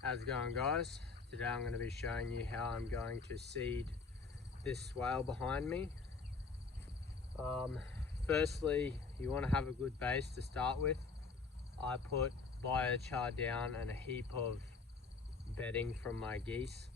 How's it going, guys? Today I'm going to be showing you how I'm going to seed this swale behind me. Firstly, you want to have a good base to start with. I put biochar down and a heap of bedding from my geese.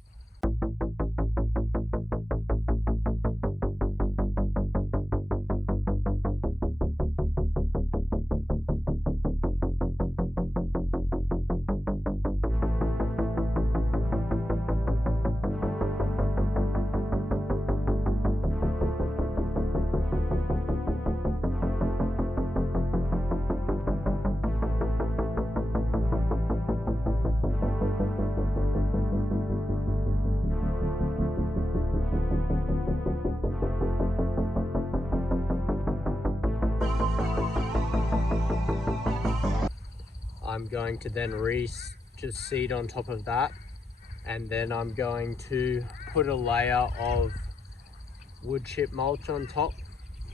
I'm going to then just seed on top of that, and then I'm going to put a layer of wood chip mulch on top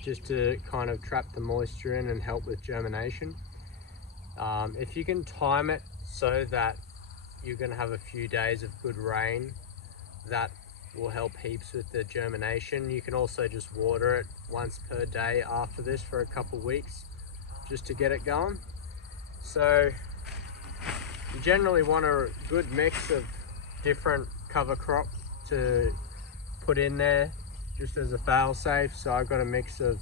just to kind of trap the moisture in and help with germination. If you can time it so that you're going to have a few days of good rain, that will help heaps with the germination. You can also just water it once per day after this for a couple weeks just to get it going. So you generally want a good mix of different cover crops to put in there just as a fail-safe. So I've got a mix of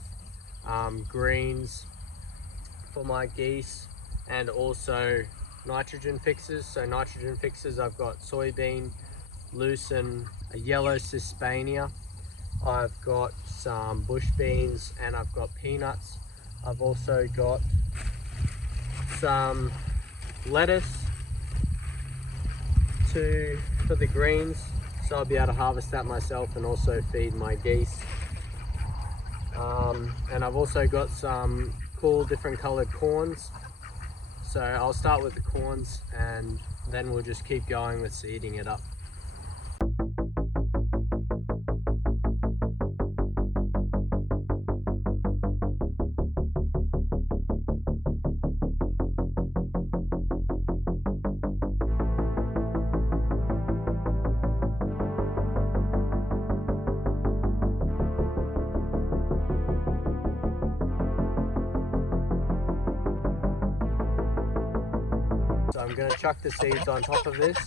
greens for my geese and also nitrogen fixers. So nitrogen fixers, I've got soybean, Lucerne, a yellow Sesbania, I've got some bush beans, and I've got peanuts. I've also got some lettuce for the greens, so I'll be able to harvest that myself and also feed my geese. And I've also got some cool different colored corns. So I'll start with the corns and then we'll just keep going with seeding it up. So I'm going to chuck the seeds on top of this,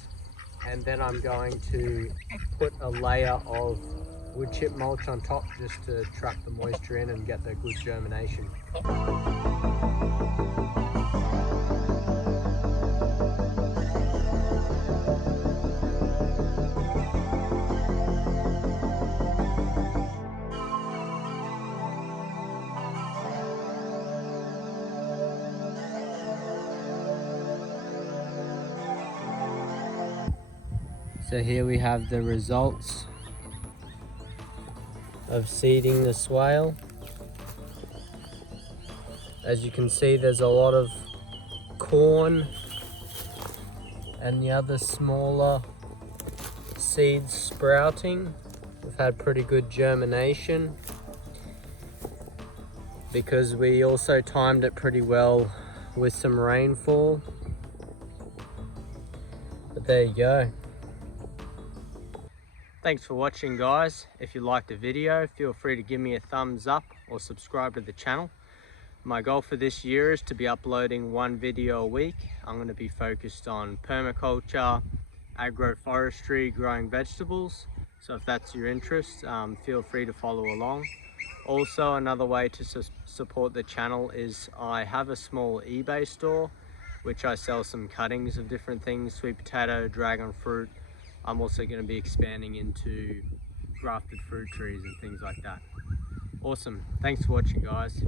and then I'm going to put a layer of wood chip mulch on top just to trap the moisture in and get the good germination. So here we have the results of seeding the swale. As you can see, there's a lot of corn and the other smaller seeds sprouting. We've had pretty good germination because we also timed it pretty well with some rainfall. But there you go. Thanks for watching, guys. If you liked the video, feel free to give me a thumbs up or subscribe to the channel. My goal for this year is to be uploading one video a week. I'm going to be focused on permaculture, agroforestry, growing vegetables. So if that's your interest, feel free to follow along. Also, another way to support the channel is I have a small eBay store, which I sell some cuttings of different things, sweet potato, dragon fruit. I'm also going to be expanding into grafted fruit trees and things like that. Awesome. Thanks for watching, guys.